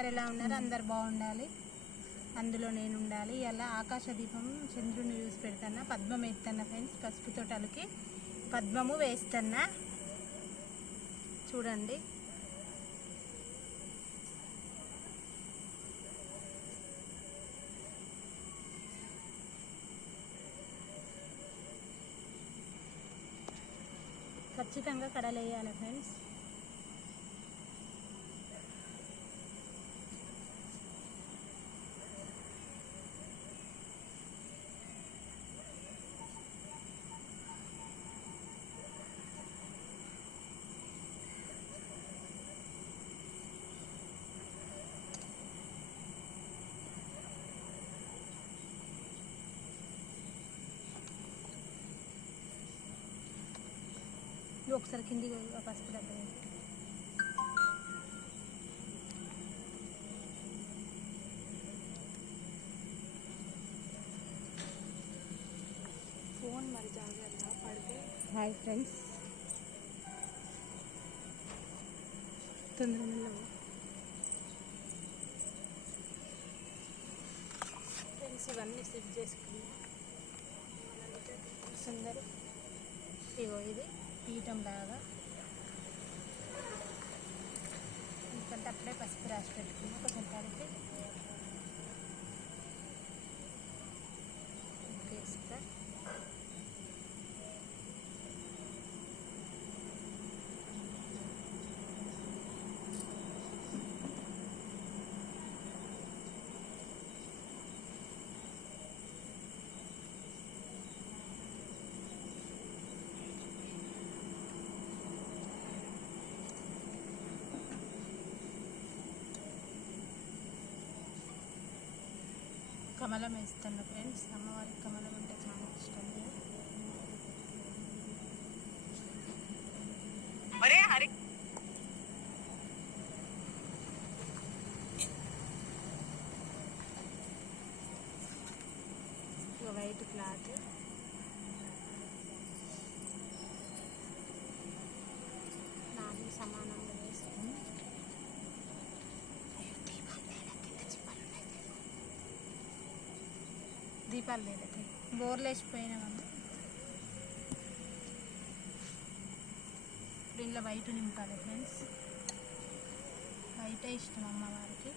అందరు ఎలా ఉన్నారు? అందరు బాగుండాలి, అందులో నేను ఉండాలి. ఇలా ఆకాశ దీపం చంద్రుని చూసి పెడతాను. పద్మం వేస్తున్నా ఫ్రెండ్స్, పసుపు తోటలకి పద్మము వేస్తున్నా చూడండి. ఖచ్చితంగా కడలేయాలి ఫ్రెండ్స్. ఒకసారి కిందికి పసుపు డబ్బా ఫోన్ మరి జాగ్రత్త పడితే. హాయ్ ఫ్రెండ్స్, తొందరగా ఫ్రెండ్స్ ఇవన్నీ సెట్ చేసుకున్నాం. సుందరి ఇగో ఇది పీఠం లాగా, ఎందుకంటే అప్పుడే పసుపు రాసి పెట్టుకున్నా. కొంచెం కలిపి వేస్తా. కమలం వేస్తాను ఫ్రెండ్స్, అమ్మవారికి కమలం అంటే చాలా ఇష్టం. వైట్ క్లాత్ నాలుగు సమానంగా వేసుకుని దీపాలు లేదైతే బోర్లు వేసిపోయినామన్నా. ఇప్పుడు ఇంట్లో వైట్ నింపాలి ఫ్రెండ్స్, వైటే ఇష్టం అమ్మవారికి.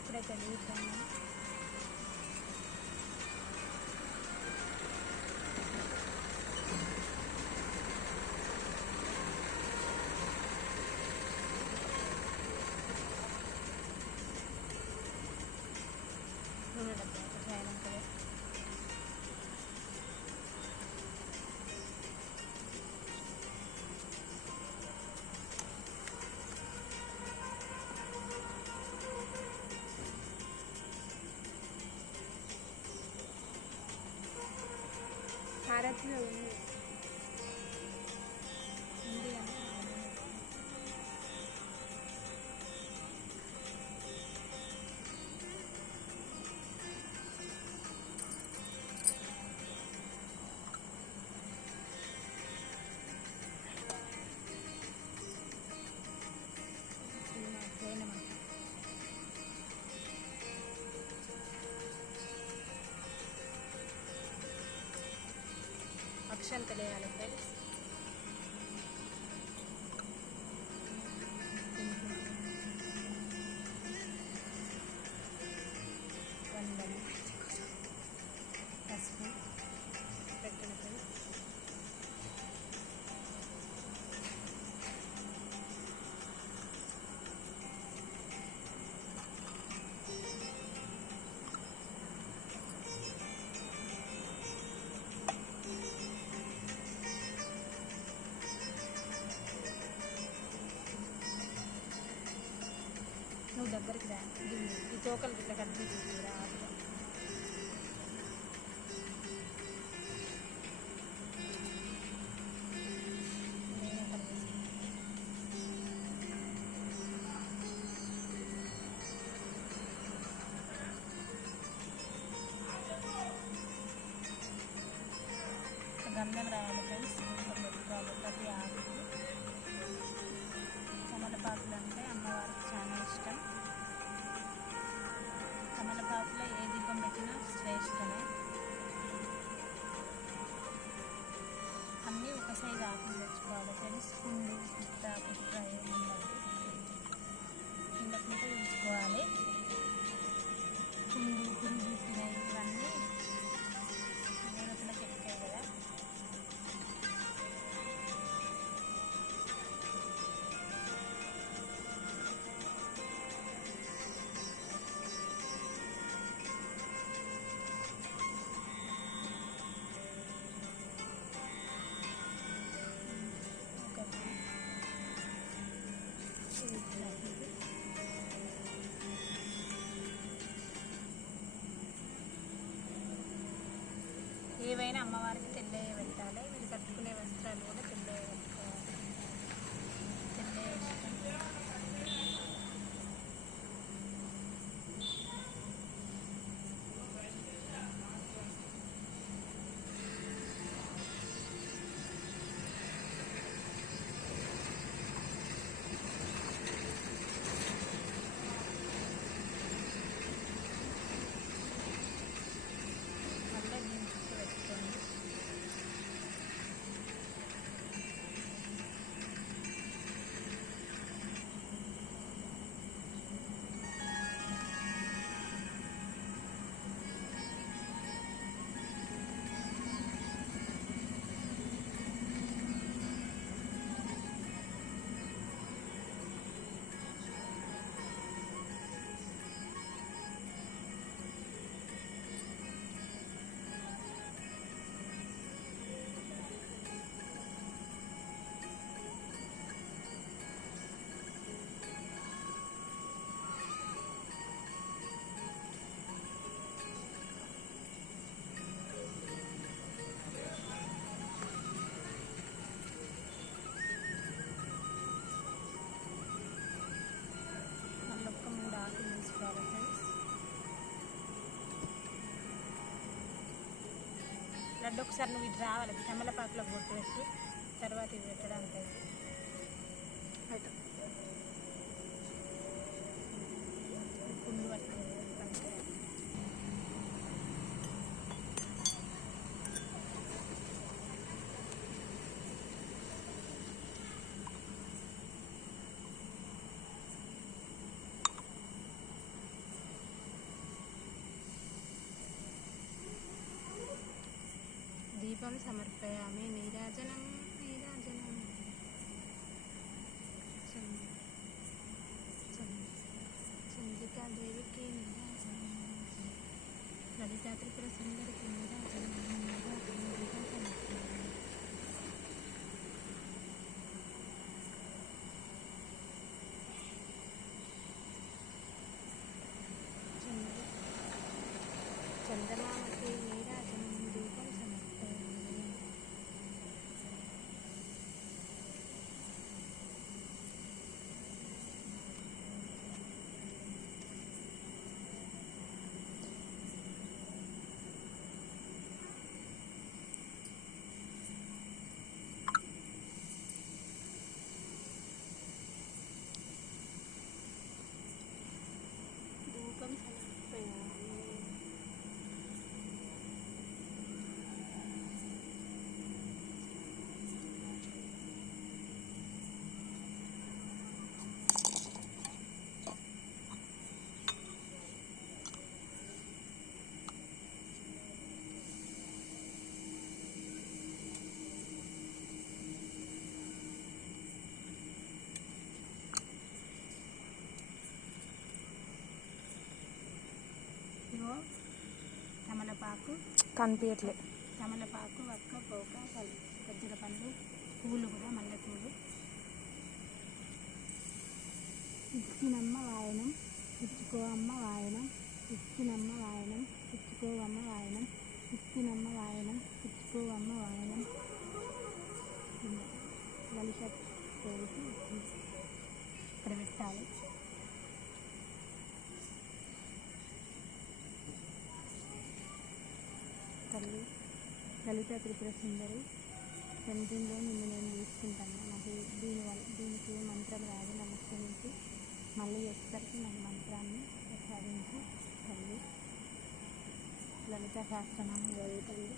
ఇప్పుడైతే నీట్గా నూనె డబ్బా ప్రయాణం కదా. భారత్లో ఉంది అక్షంత వేయాలి ఫ్రెండ్స్. పసుపు పెట్టిన ఫ్రెండ్స్. నువ్వు దగ్గరికి రా, ఈ తోకలు ఇట్లా కట్ చేసి రా. గంధం రాయాలి ఫ్రెండ్స్. పెట్టుకోవాలి ప్రతి ఆకు. తమలపాకులు అంటే అమ్మవారికి చాలా ఇష్టం. తమలపాకులో ఏ దీపం పెట్టినా శ్రేష్టమే. అన్నీ ఒక సైజు ఆకులు తెచ్చుకోవాలి ఫ్రెండ్స్. కుండు పుట్ట ఏముండదు, కిందకుంటే ఉంచుకోవాలి. కుండు పురుగు పుట్టినవి ఇవన్నీ దేవతలకు ఎక్కుతాయి కదా. ఏవైనా అమ్మవారికి తెల్లయ్య పెట్టాలి. మీరు కట్టుకునే వస్త్రాలు కూడా తెల్లయ్య కట్టుకోవాలి. తెల్లయ్య లడ్డు ఒకసారి నువ్వు ఇటు రావాలి. తమలపాకులో బొట్టు పెట్టి తర్వాత ఇది పెట్టడానికి అయితే కుండు పట్టుకుని దీపం సమర్పయామి. నీరాజనం నీరాజనం చంద్రికాదేవికి నీరాజనం, లలితా త్రిపుర సుందరికి నీరాజనం నీరాజనం నీరాజనం. చందమామకి నీరాజనం దీపం సమర్పయామి. తమలపాకు కనిపించట్లే. తమలపాకు, వక్క, పోక, గజ్జల పండ్లు, పూలు కూడా మల్లెపూలు. ఇచ్చినమ్మ వాయనం, ఇచ్చుకో అమ్మ వాయనం, ఇచ్చినమ్మ వాయనం, ఇచ్చుకో అమ్మ వాయనం, ఇచ్చినమ్మ వాయనం, ఇచ్చుకో అమ్మ వాయనం. లలిత పేరుకి ఇక్కడ పెట్టాలి. తల్లి లలిత త్రిపుర సుందరి, చంద్రునిలో నిన్ను నేను చూసుకుంటాను. నాకు దీనికి మంత్రం రాదు, నన్ను క్షమించి మళ్ళీ ఎక్కడికి నాకు మంత్రాన్ని ప్రసాదించి తల్లి. లలిత శాస్త్రనామం చదువుతుంది.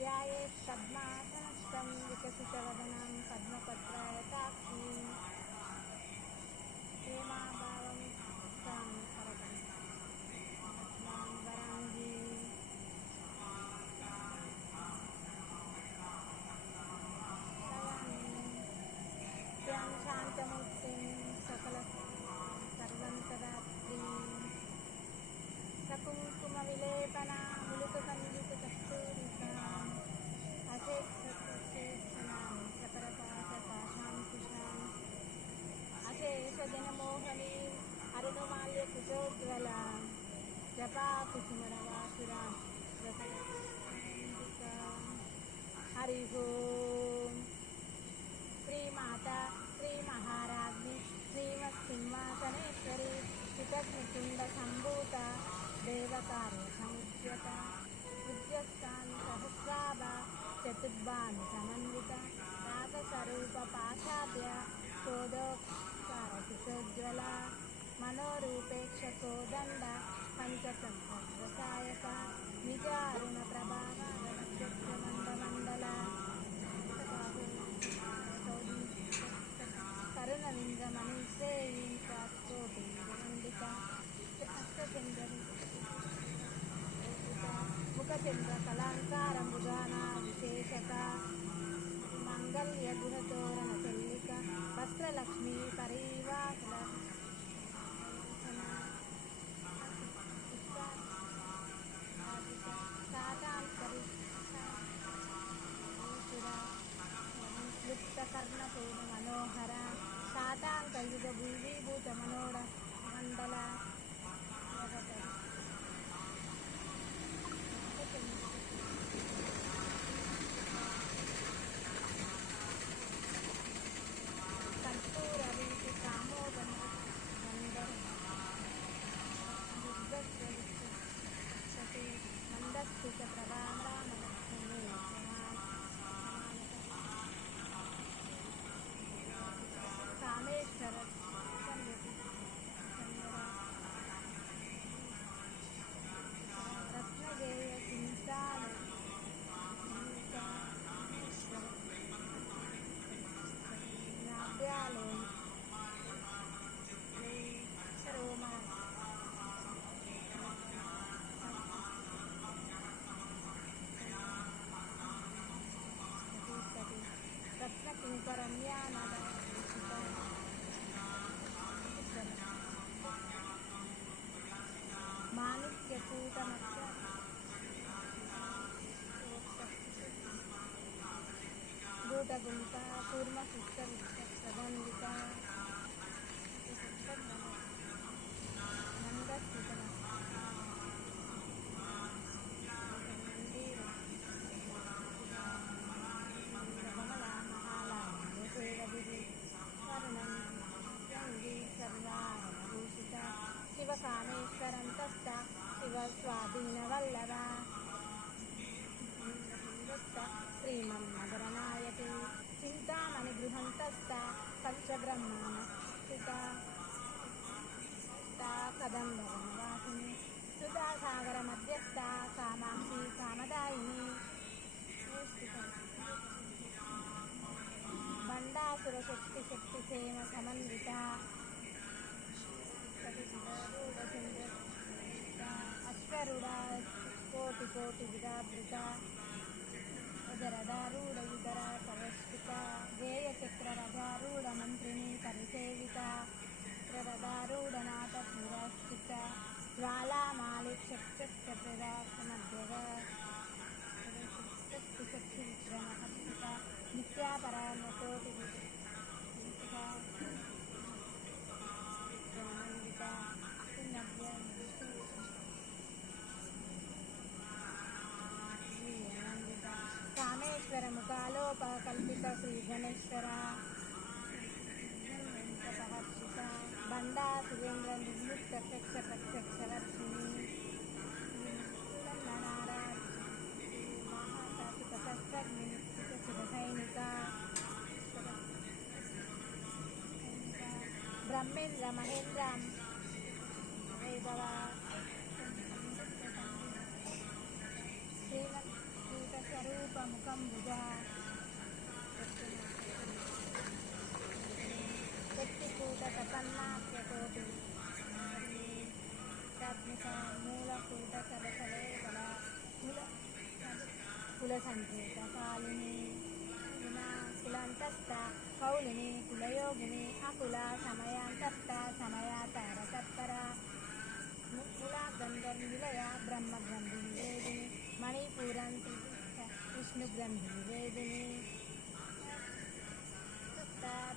ध्यायेत् पद्मासनस्थं विकसितवदनं पद्मपत्रायताक्षीं हेमाभावं तां करगं वराङ्गीं त्यां शान्तमूर्तिं सर्वन्तरात्रीं सकुङ्कुमविलेपना मुलुककन्दुककस्तूरिकाम् अशेषजनमोहनीं अरुणमाल्यकुशोज्ज्वलां जपाकुसुमरवासुरां हरिः ओं. श्रीमाता श्रीमहाराज्ञी श्रीमत्सिंहासनेश्वरी चितग्निकुण्डसम्भूता देवकार्यसमुद्यता उद्यस्तान् सहस्राभा चतुर्बाणि समन्विता रागस्वरूपपाशाभ्य कोदोत्कारकुशोज्ज्वला मनोरूपेक्षकोदण्ड पञ्चतन्त्रसायक निजारुणप्रभावागणप्रत्यक्षमण्डमण्डला करुणविन्द्रमणिश्रेयीं प्रात्कोटिमण्डिका अष्टचन्द्रनि मुखचन्द्रकलाङ्कार मृगाना विशेषक माङ्गल्यगृहतोरणचल्लिका वस्त्रलक्ष्मी परिवाहन लुप्तकर्णपूर्ण मनोहर शाताङ्कयुगभूमीभूतमनोर मण्डल कर्पूरवीति कामोदन गन्धर्व सती मन्दस्थित प्रभामरामलक्ष्मी कामेश्वर रत्नगेय सिंसाल नाभ्यालय सरोमा रत्नकिङ्करम्यानद माणिक्यकूटमत्स्य गूटगुंता कूर्मपुष्करबन्धिका नन्दस्थितन कमला महालासेवगिरि वर्णं रङ्गी सर्वाभूषिता शिवकामेश्वरन्तस्था शिवस्वाधीनवल्लभा श्रीमन्नगरनायकी चिन्तामणिगृहन्तस्था पञ्चब्रह्माणस्थिता कदम्बवनवासिनी सुधासागरमध्यस्था कामाक्षी कामदायिनी भंडासुर शक्ति शक्ति सेम समन्विता अश्वरूढ़ा कोटि कोटि विदावृता उदरदारूढ़ उदरा सरस्वता गेय चक्र रजारूढ़ मंत्रिणी परिसेविता रदारूढ़ नाथ पुरस्कृता ज्वाला मालिक चक्र समध्यगा शक्ति शक्ति विक्रम हस्तिता नित्या परामकोटि कामेश्वर मुकालोपकल्पित श्री गणेश्वर बंडा सुरेंद्र निर्मुक्त प्रत्यक्षवर्षिणी शिवसैनिका ब्रह्मेन्द्र महेन्द्र वैभव श्रीमत्स्वरूप मुखम भुजा शक्तिकूट प्रपन्नाट्यकोटि मूलकूट सरसलेखल कुलसंकेत कालिनी कुलांतस्थ कौलिनी कुलयोगिनी अकुल समयांतस्थ समयातर तत्परा मुकुला गंधर्निलया ब्रह्म ग्रंथिनिवेदिनी मणिपुरंति विष्णु ग्रंथिनिवेदिनी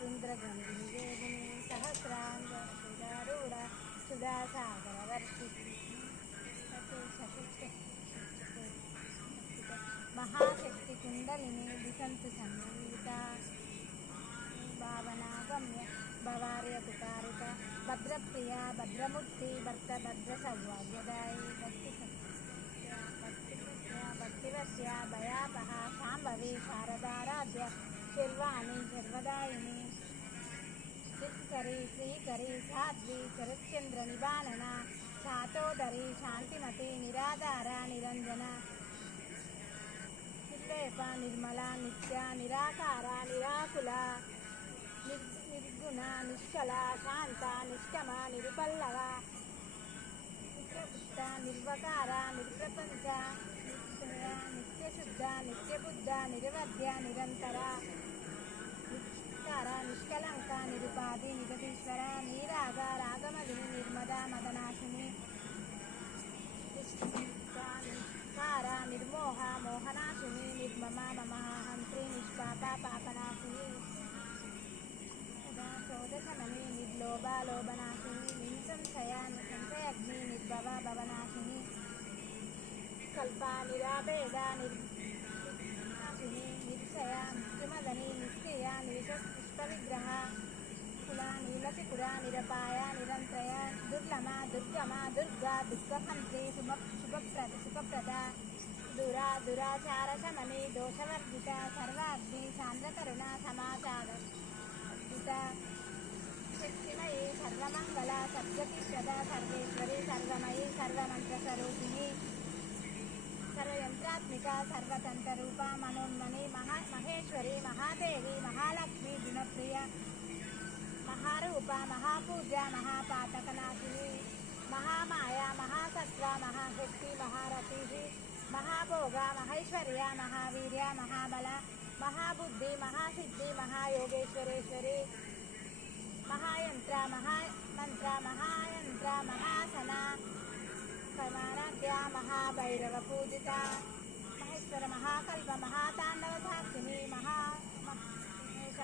रुद्र ग्रंथिनिवेदिनी सहस्रांग सुधारूढ़ सुधासागर वर्षिणी महाशक्ति कुंडलिनी दिशंतु संगीता भावनागम्य भवार्य तुकारिता भद्रप्रिया भद्रमुक्ति भक्त भद्र सौभाग्यदायी भक्तिवश्या भयापहा शांभवी शारदाराध्य शिर्वाणी सर्वदायिनी चित्करी श्रीकरी साध्वी शरच्चंद्र निबानना शातोदरी शांतिमती निराधारा निरंजना निर्लेपा निर्मला नित्या निराकारा निराकुला निर्गुणा निश्चला शांता निष्कमा निरुपल्लवा नित्यपुष्टा निर्वकारा निर्प्रपंचा नित्यशुद्धा नित्यबुद्धा निर्वध्या निरंतरा निष्कारा निष्कलंका निरुपाधि निगतीश्वरा नीरागा रागमदिनी निर्मदा मदनाशिनी निष्कारा निर्मोहा मोहनाशिनी निर्ममा ममहाहंत्री निष्पापा पापनाशिनी शोधशमनी निर्लोभा लोभनाशिनी निसंशया संशयाग्नि निर्भवा भवनाशिनी कल्पा निराभेदा निर्नाशिनी निर्षया मृत्युमदनी निष्क्रिया निर्पुष्पविग्रह कुला नीलतिपुरा निरपाया निरंतया दुर्लमा दुर्गमा दुर्गा दुःखहंत्री शुभप्रदा दुरा दुराचारशमनी दोषवर्जिता सर्वाग्नि सान्द्रकरुणा समाचारर्जिता शक्तिमयी सर्वमंगला सद्गतिप्रदा सर्वेश्वरी सर्वमयी सर्वमंत्रस्वरूपिणी सर्वयंत्रात्मिका सर्वतंत्ररूपा मनोन्मणि महेश्वरी महादेवी महालक्ष्मी गुणप्रिया महारूपा महापूजा महापातकनाशिनी महामाया महासत्वा महाशक्ति महारथी महाभोगा महेश्वर्या महावीर्या महाबला महाबुद्धि महासिद्धि महायोगेश्वरेश्वरी महायंत्र महामंत्र महायंत्र महासना कर्माराध्या महाभैरव पूजिता महेश्वर महाकल्प महातांडवधाक्षिणी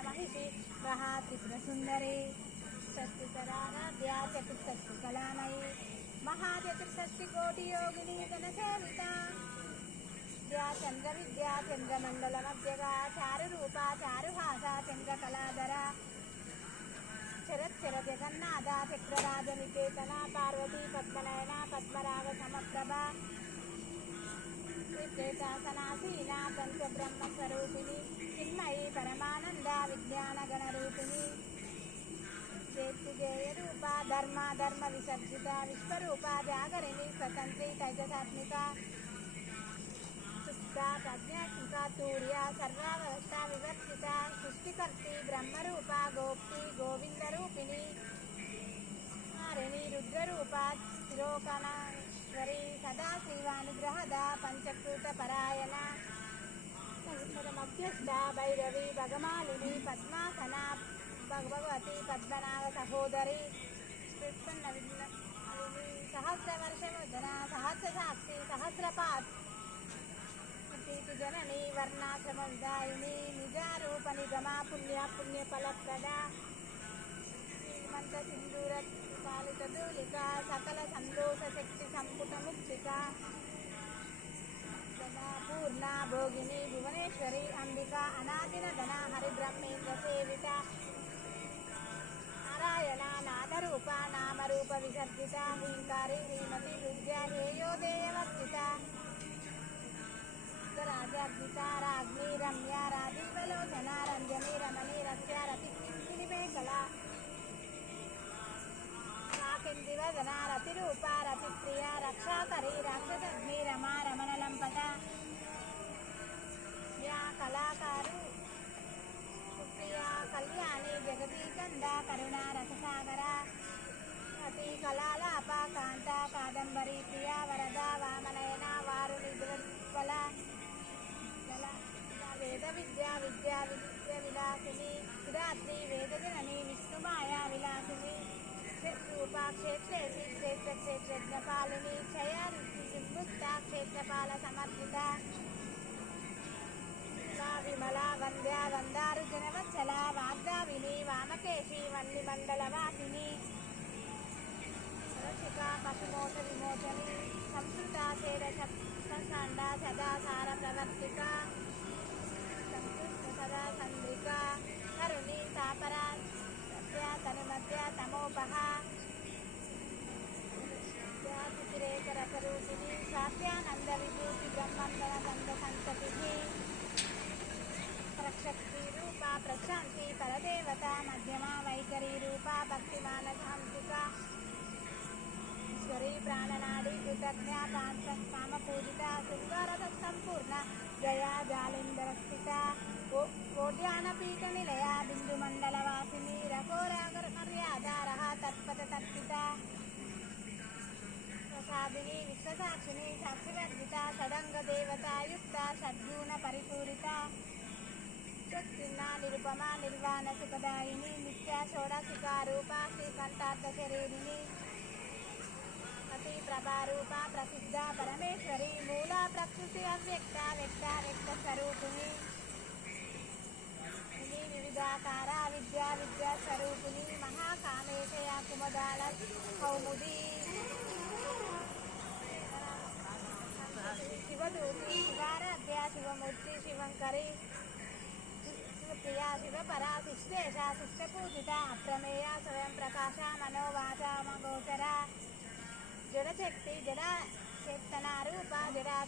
महिषी महात्रिपुरसुंदरी षष्टितराराध्या चतुष्षष्टिकलामयी महाचतुष्षष्टिकोटियोगिनी गणसेविता चंद्र विद्या चंद्रमंडलमध्यगा चारुरूपा चारुहासा चंद्रकलाधरा शरच्चर जगन्नाथा चक्रराजनिकेतना पार्वती पद्मनयना पद्मराग समप्रभा विद्वेतासनासीना पंचब्रह्मस्वरूपिणी चिन्मयी परमानंदा विज्ञानगणरूपिणी रूपा धर्मा धर्म विसर्जिता विश्वरूपा जागरिणी स्वतंत्री तैजसात्मिका सुष्टा प्रज्ञात्मिका तूर्या सर्वावस्था विवर्तिता सृष्टिकर्त्री ब्रह्मरूपा गोप्ती गोविंदरूपिणी हारिणी रुद्ररूपा तिरोकणेश्वरी सदाशिवानुग्रहदा पंचकृतपरायणा मध्यस्था भैरवी भगमालिनी पद्मासना भगवती पद्मनाभ सहोदरी सहस्रवर्षमुदना सहस्रसाक्षी सहस्रपात् जननी वर्णाश्रमविदायिनी निजारूप निगमा पुण्या पुण्यफलप्रदा श्रीमंत सिंदूर पालित धूलिका सकल संतोष शक्ति संपुट मुक्तिका पूर्णा भोगिनी भुवनेश्वरी अंबिका अनादिन धना हरिब्रह्मेन्द्र सेविता नारायण नादरूपा नामरूप विसर्जिता ह्रींकारी ह्रीमती विद्या हेयोदेयवर्जिता राजार्जिता राज्ञी रम्या राजीवलोचना रंजनी रमणी रक्षा रतिकिंकिनी मेखला राकिंदिवदना रतिरूपा रतिप्रिया रक्षाकरी राक्षसग्नि रमा रमणलंपटा या कलाकारु सुप्रिया कल्याणी जगती कंदा करुणा रससागरा अति कलालापा कांता कादंबरी प्रिया वरदा वामनयना वारुणी द्वला वेद विद्या विद्या विद्या विलासिनी सुधात्री वेद जननी विष्णुमाया विलासिनी रूपा क्षेत्रेशी क्षेत्र क्षेत्रज्ञपालिनी क्षया सिंहुक्ता क्षेत्रपाल समर्पिता विमला वंद्या वंदारुजनवत्सला वाग्दाविनी वामकेशी वल्लिमण्डलवासिनी रसिका पशुमोष विमोचनी संस्कृता शेरशप्तकाण्डा सदासार प्रवर्तिका सदा चंद्रिका करुणी तापरा सत्या तनुमत्या तमोपहा तिरेक रसरूपिणी सात्यानंद विभूति ब्रह्मंदन गंध संतति प्रशक्ति रूपा प्रशांति परदेवता मध्यमा वैखरी रूपा भक्तिमानहंसिका ईश्वरी प्राणनाडी कृतज्ञा काम पूजिता शृंगार संपूर्ण जया जालिंदरक्षिता कोट्यानपीठ निलया बिंदुमंडलवासिनी रघोरागर मर्यादारः तत्पथ तत्पिता प्रसादिनी विश्वसाक्षिणी साक्षिवर्जिता षडंग देवता युक्ता षड्गुण परिपूरिता शक्तिना निरुपमा निर्वाण सुखदायिनी नित्या षोडशिका रूपा श्रीकंठार्थ शरीरिणी अति प्रभारूपा प्रसिद्धा परमेश्वरी मूला प्रकृति अव्यक्ता व्यक्ता व्यक्त स्वरूपिणी विविधाकारा विद्या विद्या स्वरूपिणी महाकामेशया कुमदाल कौमुदी शिवदूती शिवाराध्या शिवमूर्ति शिवंकरी शिवप्रिया शिवपरा शिष्टेशा शिष्टपूजिता अप्रमेया स्वयं प्रकाशा मनोवाचा मगोचरा जडशक्ति जड़ा चेतना रूपा जड़ा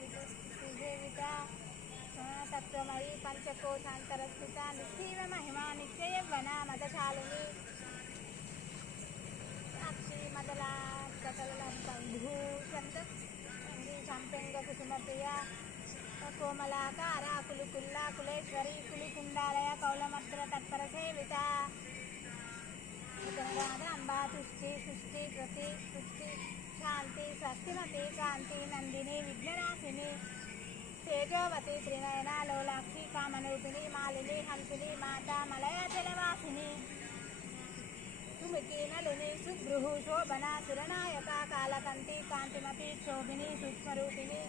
विजेविता तत्वमयी पंचकोशांतरस्थिता निस्तीव महिमा नित्य यौवना मदशालिनी साक्षी मदला कटलबंधु संपेंग कुसुमप्रिया कोमलाकारा कुलुकुल्ला कुलेश्वरी कुलिकुंडालय कौलमत्र तत्पर सेविता अंबा तुष्टि सृष्टि प्रति पुष्टि शांति स्वस्तिमती कांति नंदिनी विघ्ननाशिनी तेजोवती त्रिनयना लोलाक्षी कामरूपिणी मालिनी हंसिनी माता मलयाचलवासिनी तुमिकी नलिनी सुभ्रुः शोभना सुरनायका कालकंती कांतिमती शोभिनी सूक्ष्मरूपिणी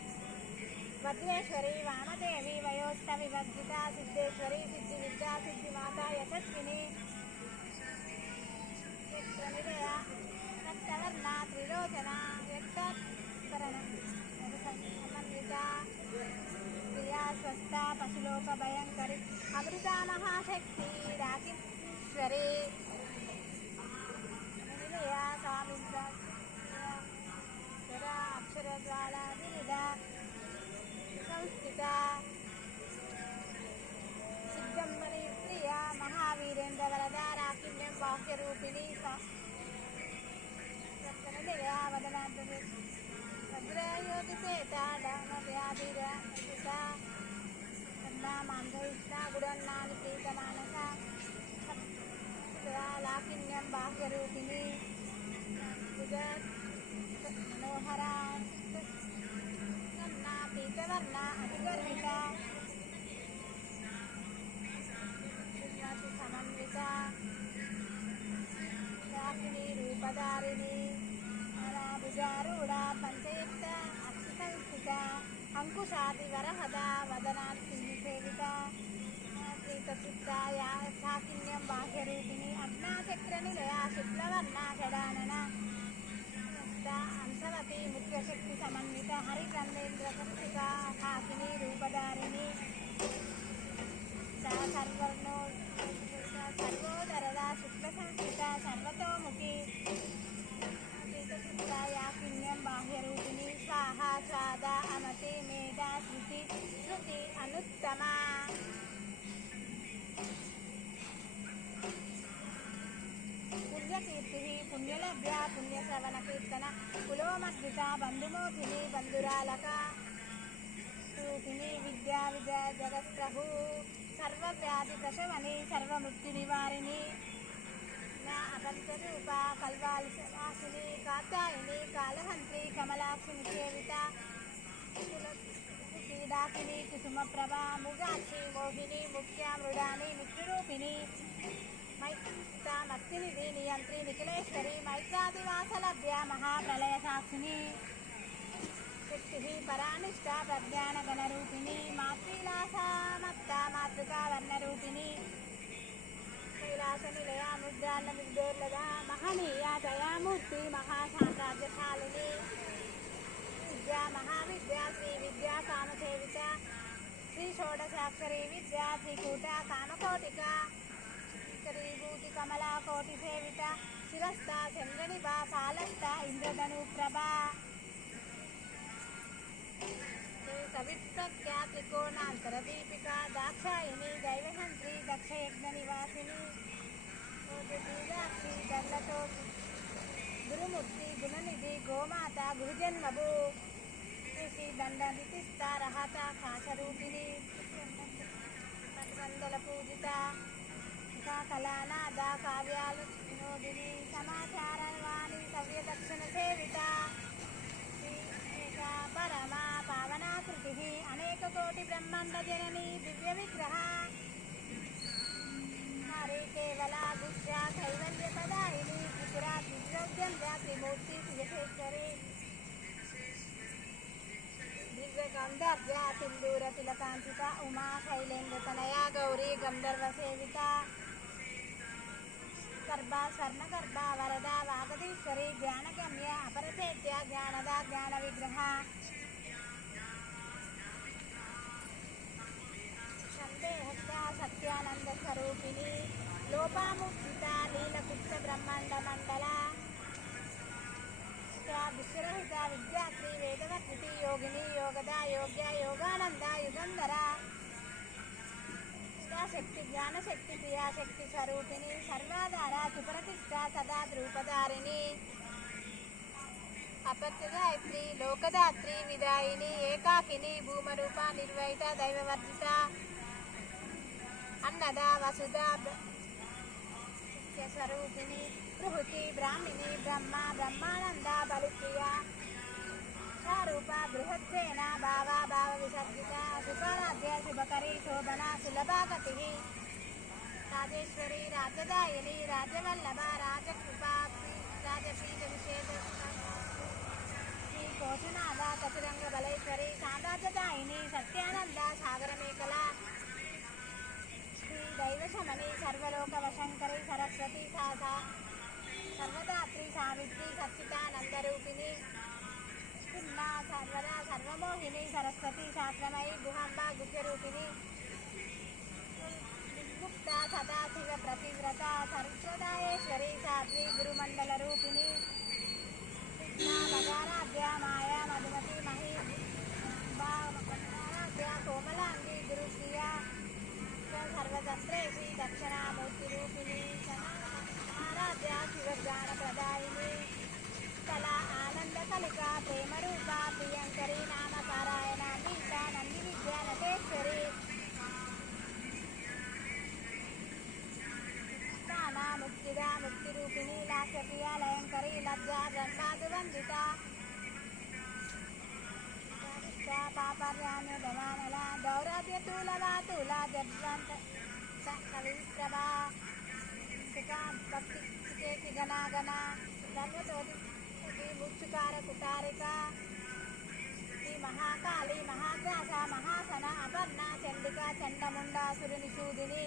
वज्रेश्वरी वामदेवी वयोस्तविवर्जिता सिद्धेश्वरी सिद्धिविद्या सिद्धिमाता यशस्विनी निलया रक्तवर्णा त्रिलोचना समन्विता प्रिया स्वस्था पशुलोक भयंकरी अमृता महाशक्ति राकीश्वरी निलया सामिन्द्रा अक्षरज्वाला विनिदा संस्थिता सिद्धम्मणि प्रिया महावीरेन्द्र वरदा राकिन्यं वाक्यरूपिणी वदनाद्वय నిద్రయోగిసేత డౌన వ్యాధిరహిత మాంసహిష్ట గుడన్నాని ప్రీతమానస లాకిన్యం బాహ్యరూపిణి మనోహర పీతవర్ణ అధిగర్విత సమన్విత రాకిని రూపధారిణి భుజారూఢ పంచయుక్త అక్షసంస్థిత అంకుశాది వరహద వదనాన్ని సేవిత ప్రీతచిత్తాయ చాకిన్యం బాహ్యరూపిణి అగ్నాచక్ర నిలయ శుక్లవర్ణ షడానన అంశవతి ముఖ్యశక్తి సమన్విత హరికందేంద్ర సంస్థిత హాకిని రూపధారిణి సర్వోదరద శుక్ల సంస్థిత సర్వతోముఖి యాకిన్యం బాహ్యరూపిణి స్వాహ స్వాద అనతి మేధ శృతి శృతి అనుత్తమ పుణ్యకీర్తి పుణ్యలభ్య పుణ్యశ్రవణ కీర్తన కులోమద్విత బంధుమోహిని బంధురాలక రూపిణి విద్యా విజయ జగత్ప్రభు సర్వవ్యాధి ప్రశమని సర్వమృత్యు నివారిణి అపరితరూప కల్వాసిని కాత్యాయని కాళహంత్రి కమలాక్షి నిషేవిత డాకిని కుసుమప్రభ ముగాక్షి మోహిని ముఖ్య మృడాని నిత్యరూపిణి మత్తినిధి నియంత్రి నిఖిలేశ్వరి మైత్రాదివాసలభ్య మహాప్రళయ సాక్షిని శక్తి పరానిష్ట ప్రజ్ఞాన గణరూపిణి మాతృలాసమత్త మాతృకా వర్ణరూపిణి కైలాసనిలయ ముద్రాల నిర్దోర్లద మహనీయ దయామూర్తి మహాసామ్రాజ్యశాలిని విద్యా మహావిద్యా శ్రీ విద్యా కామసేవిత శ్రీ షోడశాక్షరీ విద్యా శ్రీకూట కామకోటిక శ్రీభూతి కమలా కోటి సేవిత శిరస్థ చంద్రనిభ కాలస్థ ఇంద్రధను ప్రభా సవిత్రఖ్యా త్రికోణాంతర దీపిక దాక్షాయిని దైవహంత్రి దక్షయజ్ఞ నివాసిని మీనాక్షి దండతో గురుమూర్తి గుణనిధి గోమాత గురుజన్మభు శ్రీ దండనితిస్థ రహత కాశరూపిణి వందల పూజిత కళానాద కావ్యాలు వినోదిని సమాచారవాణి సవ్య దక్షిణ సేవిత పరమ పావనాకృతి అనేక కోటి బ్రహ్మాండ జనని దివ్య విగ్రహ హరి కేవల గుహ్య కైవల్య పదాయిని త్రిపురా దివ్యోద్యం త్రిమూర్తి శివశేశ్వరి దివ్య గంధర్వ్య సింధూర తిలకాంకిత ఉమా శైలేంద్ర తనయ గౌరీ గంధర్వ సేవిత గర్భ స్వర్ణగర్భ వరద వాగదీశ్వరి జ్ఞానగమ్య అపరచేత్య జ్ఞానద జ్ఞాన విగ్రహ సందేహస్య సత్యానంద స్వరూపిణి లోపాముక్త లీలకుప్త బ్రహ్మాండ మండల విశ్వరహిత విద్యాశ్రీ వేదవర్తితి యోగిని యోగద యోగ్య యోగానంద యుగంధర శక్తి జ్ఞానశక్తి క్రియాశక్తి స్వరూపిణి సర్వాధార సుప్రతిష్ట సదా ద్రూపధారిణి అపత్యగాయత్రి లోకదాత్రి విదాయిని ఏకాకిని భూమరూప నిర్వహిత దైవవర్జిత అన్నద వసుధ స్వరూపిణి బృహతి బ్రాహ్మిణి బ్రహ్మ బ్రహ్మానంద బలిప్రియ రూప బృహత్సేన భావ భావ విసర్జిత సుఖారాధ్య శుభకరి శోభన సులభాగతి రాజేశ్వరి రాజదాయిని రాజవల్లభ రాజకృపా రాజశీల విశేష శ్రీ కోశనాథ చతురంగ బలేశ్వరి సామ్రాజ్యదాయిని సత్యానంద సాగరమేకల శ్రీ దైవశమని సర్వలోక వశంకరి సరస్వతి సాధ సర్వదాత్రి సావిత్రి సచ్చితానందరూపిణి సర్వదా సర్వమోహిని సరస్వతి శాస్త్రమయి గుహంబ గుహ్యరూపిణి నిర్ముక్త సదాశివ ప్రతివ్రత సర్వదాయేశ్వరి సాధ్వి గురుమండల రూపిణి భగారాధ్య మాయా మధుమతి మహి కోమలాంగి గురుప్రియ సర్వతంత్రేషి దక్షిణామూర్తి రూపిణి ఆరాధ్య శివజ్ఞాన ప్రదాయిని కళ ఆనంద కలిక ప్రేమ రూప मुक्तिदा मुक्तिरूपिणी लाक्षप्रिया लयंकरी लज्जा ब्रह्मादुवंदिता पापर्याण्य दमानला दौराद्य तूलवा तूला जड्वंत कविप्रभा भक्ति गना गना धन्यतोति मुक्षुकार कुटारिका महाकाली महाग्रासा महासना अपर्णा चंडिका चंडमुंडा सुरनिषूदिनी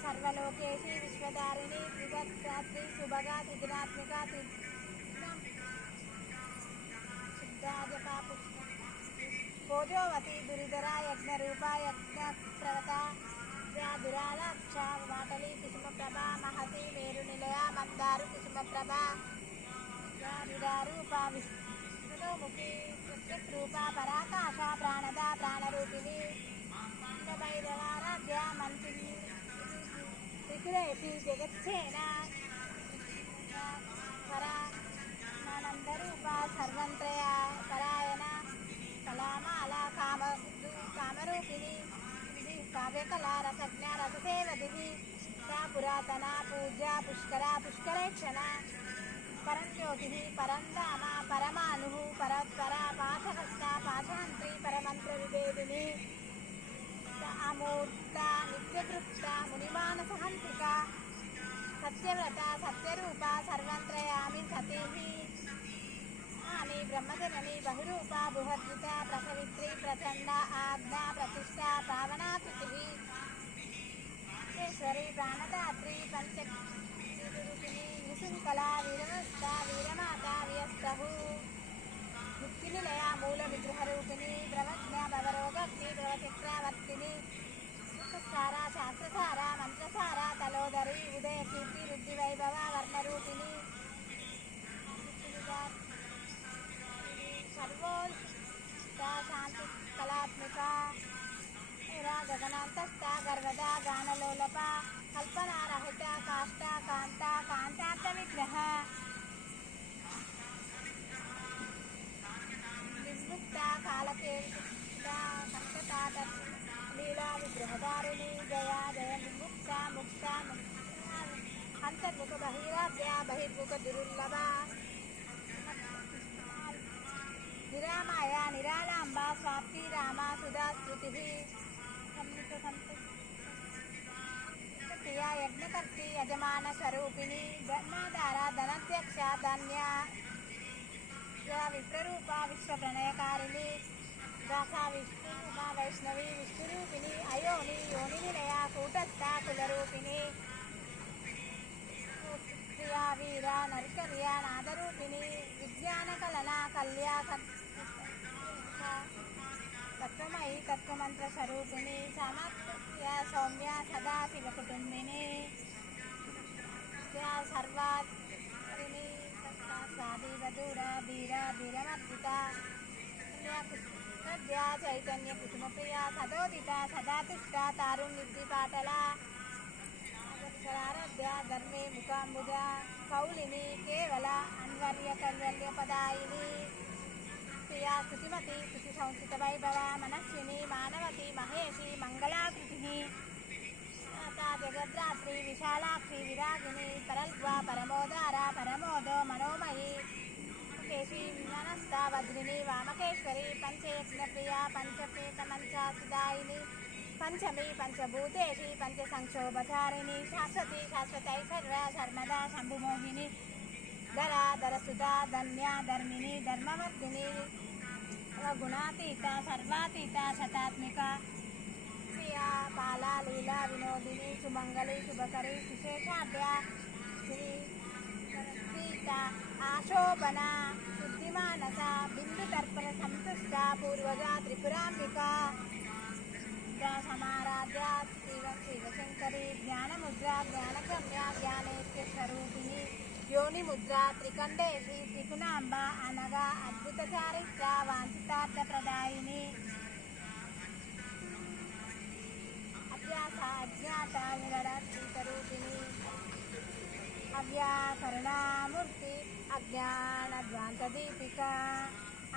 सर्वलोकेशी विश्वधारिणी त्रिगत्रात्रि सुभगा त्रिगुणात्मिका भोजोवती दुरिधरा यज्ञरूपा यज्ञप्रवता दुरालाक्षा वाटली कुसुमप्रभा महती मेरुनिलया मंदारु कुसुमप्रभा रूपा विष्णुमुखी प्रत्यक्रूपा पराकाशा प्राणदा प्राणरूपिणी भैरवाराध्या मंत्री त्रिपुरेशी जगच्छेना परानंदरूपा सर्वंत्रया परायणा कलामाला कामरूपिणी काव्यकला रसज्ञा रससेवदिनी सा पुरातना पूज्या पुष्करा पुष्करेक्षणा परंज्योतिः परंधामा परमाणुः परत्परा पाशहस्ता पाशहंत्री परमंत्रविभेदिनी अमूर्ता नित्यतृप्ता मुनिमानसहंसिका सत्यव्रता सत्यरूपा सर्वंत्रयामि सतीः आनि ब्रह्मजननी बहुरूपा बुहद्विता प्रसवित्री प्रचंडा आज्ञा प्रतिष्ठा पावनाकृतिः ईश्वरी प्राणदात्री पंचरूपिणी विशृंखला वीरवस्ता वीरमाता व्यस्तहु मुक्तिनिलया मूल विग्रहरूपिणी प्रवज्ञा भवरोगग्नि भवचक्रावर्तिनी सारा शास्त्रसारा मंत्रसारा तलोदरी उदय कीर्ति रुद्धि वैभव वर्णरूपिणी सर्वोत्ता शांति कलात्मिका गगनांतस्था गर्वदा गानलोलपा कल्पना रहिता काष्ठा कांता कांतार्थ विग्रह विमुक्ता कालकेता संकटा लीला विग्रहधारिणी जया जय विमुक्ता मुक्ता अंतर्मुख बहिराद्या बहिर्मुख दुर्लभा निरामाया निरालांबा स्वाप्ति रामा सुधा स्तुतिः यज्ञकर्त्री यजमान स्वरूपिणी धर्माधारा धनाध्यक्षा धन्या विप्ररूपा विश्वप्रणयकारिणी दासा विष्णुरूपा वैष्णवी विष्णुरूपिणी अयोनि योनिनिलया कूटस्था कुलरूपिणी प्रिया वीरा नरकर्या नादरूपिणी विज्ञानकलना कल्या तत्वमयी तत्वमंत्रस्वरूपिणी सामर्थ्या सौम्या सदा शिवकुटुंबिनी सर्वात्रिणी साधिवधूरा धीरा धीरमर्जिता कृष्णद्या चैतन्य कुसुमप्रिया सदोदिता सदा तुष्टा तारुण्युद्धिपाटला अक्षराराध्या धर्मे मुखाम्बुजा कौलिनी केवला अन्वर्य कैवल्यपदायिनी प्रिया कृतिमती कृति संस्कृत वैभव मनस्विनी मानवती महेशी मंगलाकृतिः जगद्रात्री विशालाक्षी विरागिनी परल्वा परमोदारा परमोदो मनोमयी केशी मनस्ता वज्रिणी वामकेश्वरी पंचयज्ञप्रिया पंचपेतमंचासुदायिनी पंचमी पंचभूतेशी पंचसंक्षोभधारिणी शाश्वती शाश्वतैश्वर्या शर्मदा शंभुमोहिनी धरा धरसुधा धन्या धर्मिणी धर्मवर्धिनी गुणातीता सर्वातीता शतात्मिका प्रिया बाला लीला विनोदिनी सुमंगली शुभकरी सुशेषाढ्या श्री सीता आशोभना शुद्धिमानसा बिंदुतर्पण संतुष्टा पूर्वजा त्रिपुरांबिका समाराध्या शिवशंकरी ज्ञानमुद्रा ज्ञानगम्या ज्ञानेत्य स्वरूपिणी योनि मुद्रा त्रिकंडेशी त्रिगुणांबा अनगा अद्भुत चारित्र वांछितार्थ प्रदायिनी अभ्यासा अज्ञाता विरडरूपिणी अव्याकरणामूर्ति अज्ञानध्वान्तदीपिका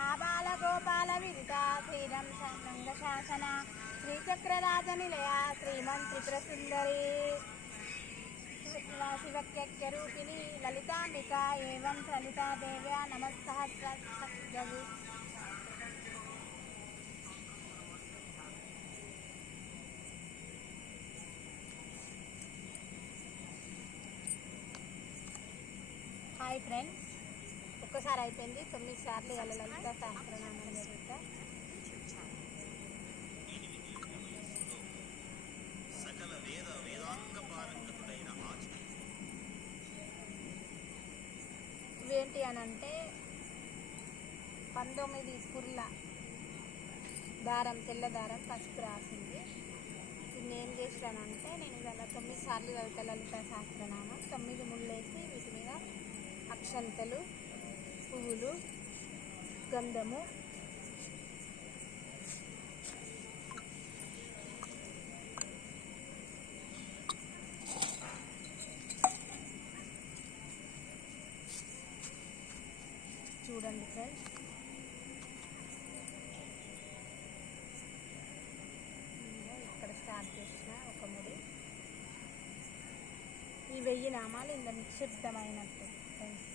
आबाल गोपाल विदिता श्रीरं रंगशासना श्रीचक्रराजनिलया श्रीमन्त्रिपुरसुन्दरी सर्वा शिवक्यरूपिणी ललितांबिका एवं ललिता देव्या नमस्सहस्रगवु। హాయ్ ఫ్రెండ్స్, ఒక్కసారి అయిపోయింది 9 సార్లు ఇవాళ లలిత సహస్రనామం జరుగుతా. ఇవేంటి అని అంటే 19 పుర్ల దారం, తెల్ల దారం పసుపు రాసింది. దీన్ని ఏం చేస్తానంటే నేను ఇవాళ 9 సార్లు చదువుతా లలిత సహస్రనామం. 9 ముళ్ళేసి వీటి మీద అక్షంతలు, పువ్వులు, గంధము, చూడండి ఫ్రెండ్స్, ఇక్కడ స్టార్ట్ చేసిన ఒక ముడి. ఈ 1000 నామాలు ఇందులో నిక్షిప్తమైనట్టు ఫ్రెండ్స్.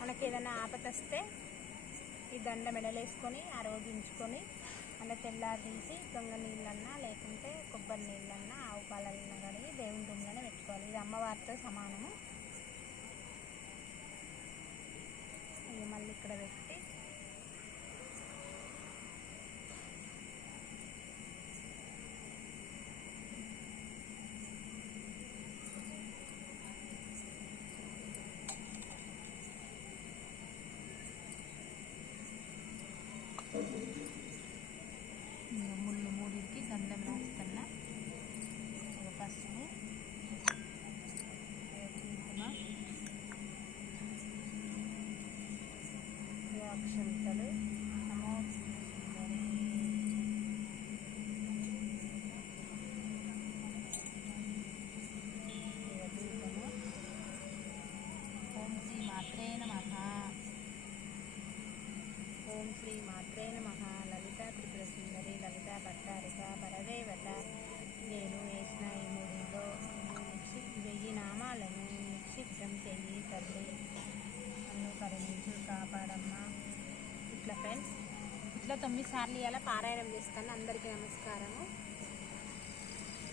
మనకి ఏదైనా ఆపత వస్తే ఈ దండ మెడలేసుకొని ఆ రోజు ఉంచుకొని అలా తెల్లారి తీసి దొంగ నీళ్ళన్నా లేకుంటే కొబ్బరి నీళ్ళన్నా ఆవు పాలన్నా కడిగి దేవుని రూమ్లోనే పెట్టుకోవాలి. ఇది అమ్మవారితో సమానము. ఇది మళ్ళీ ఇక్కడ పెట్టి ముళ్ళు మూడింటికి గంధం రాస్తున్నా. పసుపు, కుంకుమ, అక్షంతలు, నమో దీపము. ఓం శ్రీ మాత్రే నమః. ఓం శ్రీ మాత్రే నమః. లలిత త్రిపుర సుందరి లలిత భట్టారిక పరదేవత. నేను వేసిన ఈ మూడిలో 1000 నామాలను నిక్షిప్తం చెయ్యి తల్లి, నన్ను కరుణించు కాపాడమ్మా. ఇట్లా ఫ్రెండ్స్, ఇట్లా 9 సార్లు ఇలా పారాయణం చేస్తాను. అందరికీ నమస్కారము.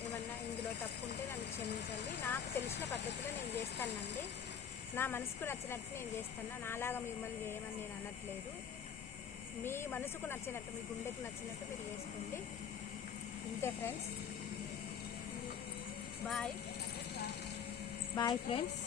ఏమన్నా ఇందులో తప్పు ఉంటే నన్ను క్షమించండి. నాకు తెలిసిన పద్ధతిలో నేను చేస్తానండి. నా మనసుకు నచ్చినట్టు నేను చేస్తాను. నాలాగా మిమ్మల్ని చేయమని నేను అనట్లేదు. మీ మనసుకు నచ్చినట్టు, మీ గుండెకు నచ్చినట్టు మీరు చేసుకోండి. ఇంతే ఫ్రెండ్స్. Bye bye friends.